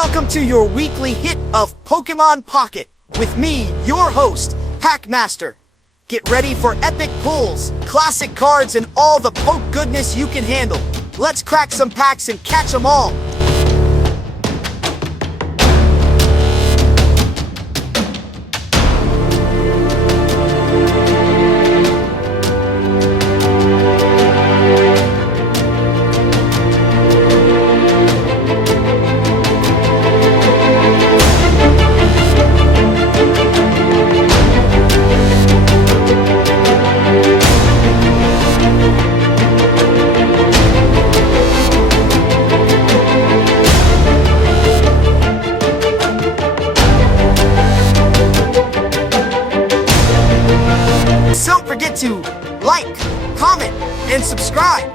Welcome to your weekly hit of Pokemon Pocket with me, your host, Hackmaster. Get ready for epic pulls, classic cards, and all the poke goodness you can handle. Let's crack some packs and catch them all. Don't forget to like, comment, and subscribe.